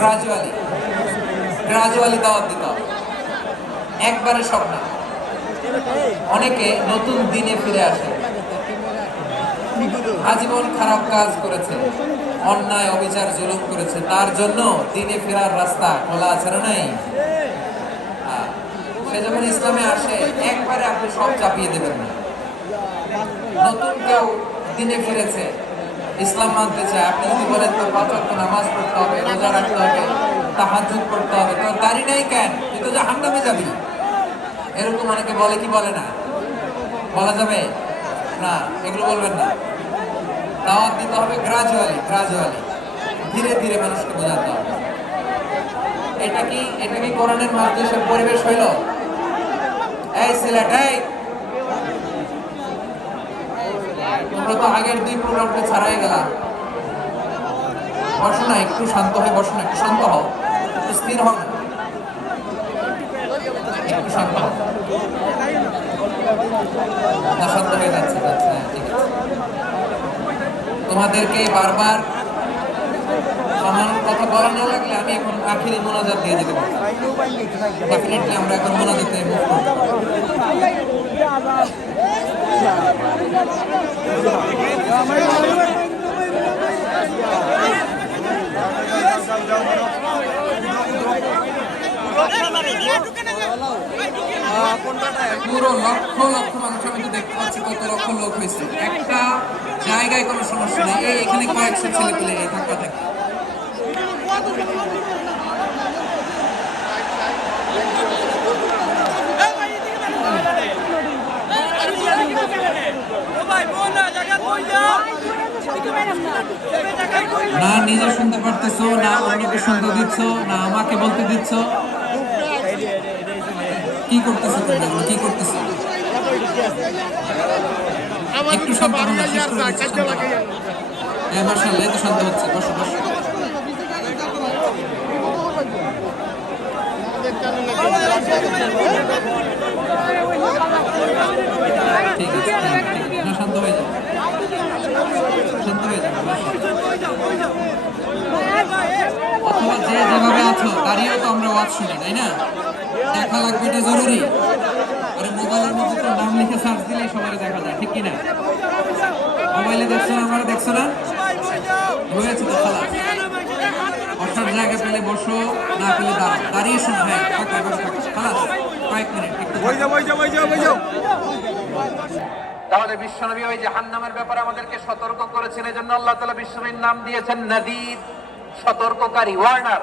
Gradually. Gradually দাওয়াত দিতে হবে। একবারে সব না। অনেকে নতুন দিনে ফিরে আসে। আজীবন খারাপ কাজ করেছে। অন্যায়, অবিচার, জুলুম করেছে। তার জন্য দিনে ফেরার রাস্তা খোলা আছে না নাই। সে যখন ইসলামে আসে, একবারে আপনি সব চাপিয়ে দেবেন না। নতুন কেউ দিনে ফিরেছে ইসলাম মানতে চায়, আপনি যদি বলেন তো পাঁচ ওয়াক্ত নামাজ পড়তে হবে, রোজা রাখতে হবে, তাহাজ্জুদ করতে হবে, তোর দাড়ি নাই কেন? তুই তো জাহান্নামে যাবি। এরকম অনেকে বলে কি বলে না? বলা যাবে? না, এগুলো বলবেন না। দাওয়াত দিতে হবে গ্রাজুয়ালি গ্রাজুয়ালি ধীরে ধীরে মানুষকে বোঝাতে হবে। এটা কি এটা কি কোরআনের মাধ্যমে পরিবেশ হইল? এই সিলেট এই তোমরা তো আগের দুই প্রোগ্রামটা ছাড়াই গেলাম। বসো না একটু শান্ত হয়ে বসো না একটু শান্ত হও। একটু স্থির হও একটু শান্ত হয়ে হ্যাঁ, তোমাদেরকে বারবার আমার কথা বলা না লাগলে আমি এখন আখিরি মোনাজাত দিয়ে পারি ডেফিনেটলি আমরা এখন মোনাজাতে মুভ করতে পারি লক্ষ লক্ষ মানুষ আমি দেখতে পাচ্ছি কত লক্ষ লোক হয়েছে। একটা জায়গায় কোনো সমস্যা নেই। এখানে কয়েকশো ছেলে পেলে ধাক্কা থাকে। না নিজে শুনতে পারতেছো না অন্যকে শুনতে দিচ্ছ না আমাকে বলতে দিচ্ছ। কি করতেছো তুমি? কি করতেছো? একটু শান্ত হও। হ্যাঁ মার্শাল্লাহ এই তো শান্ত হচ্ছে বসো বসো। ঠিক আছে হ্যাঁ, না শান্ত হয়ে যাও। শান্ত হয়ে যাও অথবা যে যেভাবে আছো দাঁড়িয়েও তো আমরা ওয়াজ শুনি তাই না? দেখা লাগবে এটা জরুরি। আরে মোবাইলের মধ্যে তো নাম লিখে সার্চ দিলেই সবাই দেখা যায় ঠিক কিনা? মোবাইলে দেখছ না আমরা দেখছ না? হয়েছে তো খালা। বসার জায়গা পেলে বসো না পেলে দাঁড়াও। দাঁড়িয়ে শোনো হ্যাঁ থাকো এবার থাকো খালাস কয়েক মিনিট তাহলে বিশ্বনবী ওই জাহান্নামের ব্যাপারে আমাদেরকে সতর্ক করেছেন এজন্য আল্লাহ তাআলা বিশ্বনবীর নাম দিয়েছেন নাদির সতর্ককারী ওয়ার্নার।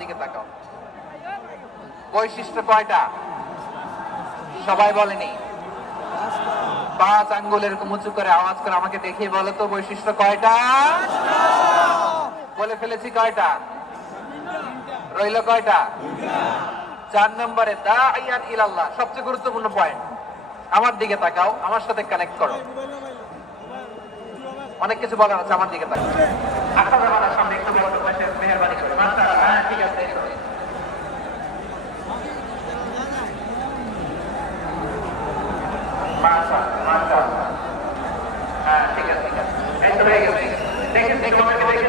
দিকে তাকাও। বৈশিষ্ট্য কয়টা? সবাই বলেনি। পাঁচ আঙ্গুল এরকম উঁচু করে আওয়াজ করে আমাকে দেখিয়ে বলো তো বৈশিষ্ট্য কয়টা? বলে ফেলেছি কয়টা? রইল কয়টা? চার নম্বরে দা ইলাল্লাহ সবচেয়ে গুরুত্বপূর্ণ পয়েন্ট আমার দিকে তাকাও, আমার সাথে কানেক্ট করো। অনেক কিছু বলার আছে, আমার দিকে তাকাও। সামনে একটু হ্যাঁ ঠিক আছে। হ্যাঁ ঠিক আছে ঠিক আছে এই তোমাকে দেখেছি দেখেছি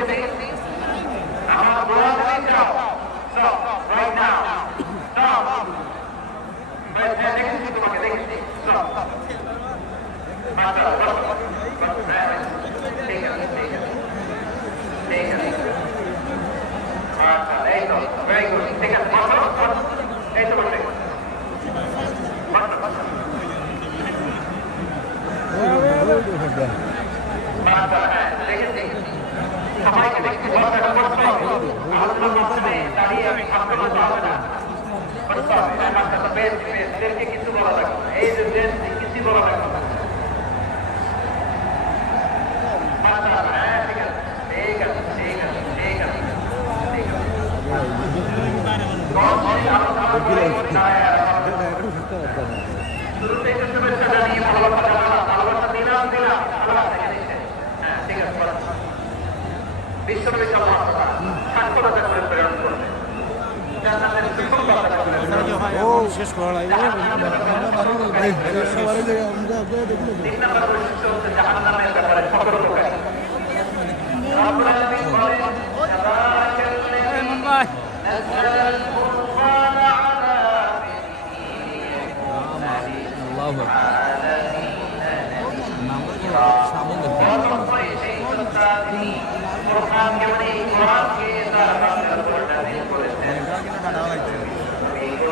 হয় এখন শেষ করা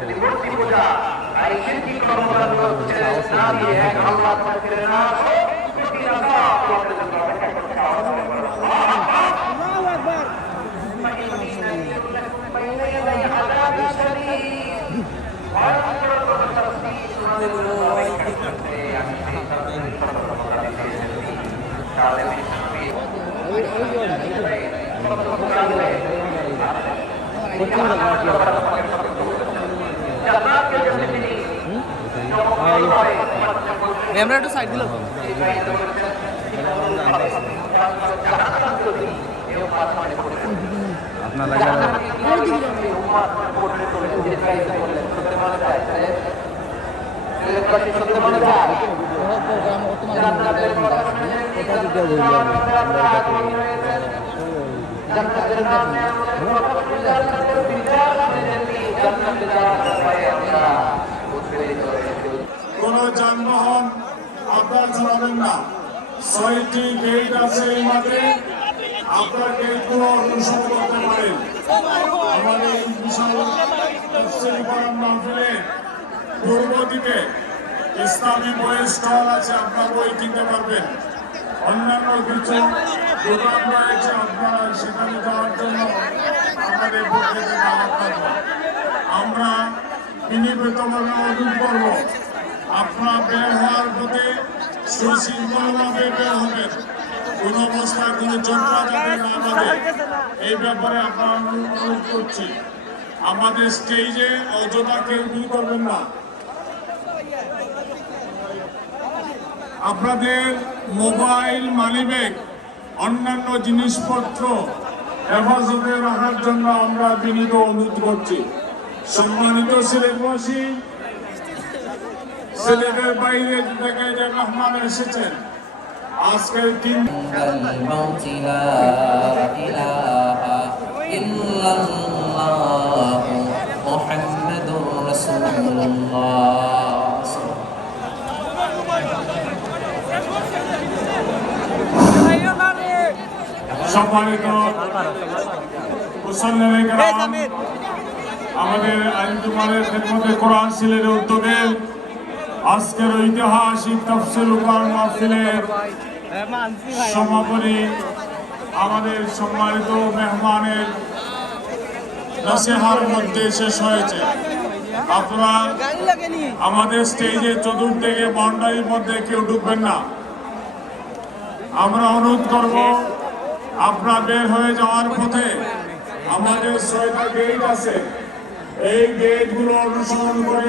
যদি মূর্তি পূজা আর কিন্তু কর্মরত না দিয়ে আমরা একটু সাইড দিলাম আপনার লাগে কোন যানবাহন আপনার চালাবেন না। ছয়টি গেট আছে এই মাঠে। আপনার গেট অনুসরণ করতে পারেন। আমাদের বিশাল নাম ইসলামী বইয়ের স্টল আছে, আপনার বই কিনতে পারবেন। অন্যান্য কিছু দোকান রয়েছে, আপনারা সেখানে যাওয়ার জন্য আমাদের পক্ষে থেকে আলাপ আমরা বিনিবেদভাবে অনুরোধ করব। আপনারা বের হওয়ার পথে সুশৃঙ্খলভাবে বের হবেন। কোন অবস্থায় কোনো যন্ত্রা যাতে না বাঁধে এই ব্যাপারে আমরা অনুরোধ করছি। আমাদের স্টেজে অযথা কেউ দূর করবেন না। আপনাদের মোবাইল মানি ব্যাগ, অন্যান্য জিনিসপত্র হেফাজতে রাখার জন্য আমরা বিনীত অনুরোধ করছি। সম্মানিত সিলেটবাসী সিলেটের বাইরে জায়গায় যে এসেছেন আজকের তিন সম্মানিত মুসল্লাম আমাদের আঞ্জুমানের খেদমতে কোরআন সিলের উদ্যোগে আজকের ঐতিহাসিক তফসিল কোরআন মাহফিলের সমাপনী আমাদের সম্মানিত মেহমানের নসিহার মধ্যে শেষ হয়েছে। আপনারা আমাদের স্টেজে চতুর্দিকে বাউন্ডারির মধ্যে কেউ ঢুকবেন না। আমরা অনুরোধ করব, আপনারা বের হয়ে যাওয়ার পথে আমাদের ছয়টা গেট আছে। এই গেটগুলো অনুসরণ করে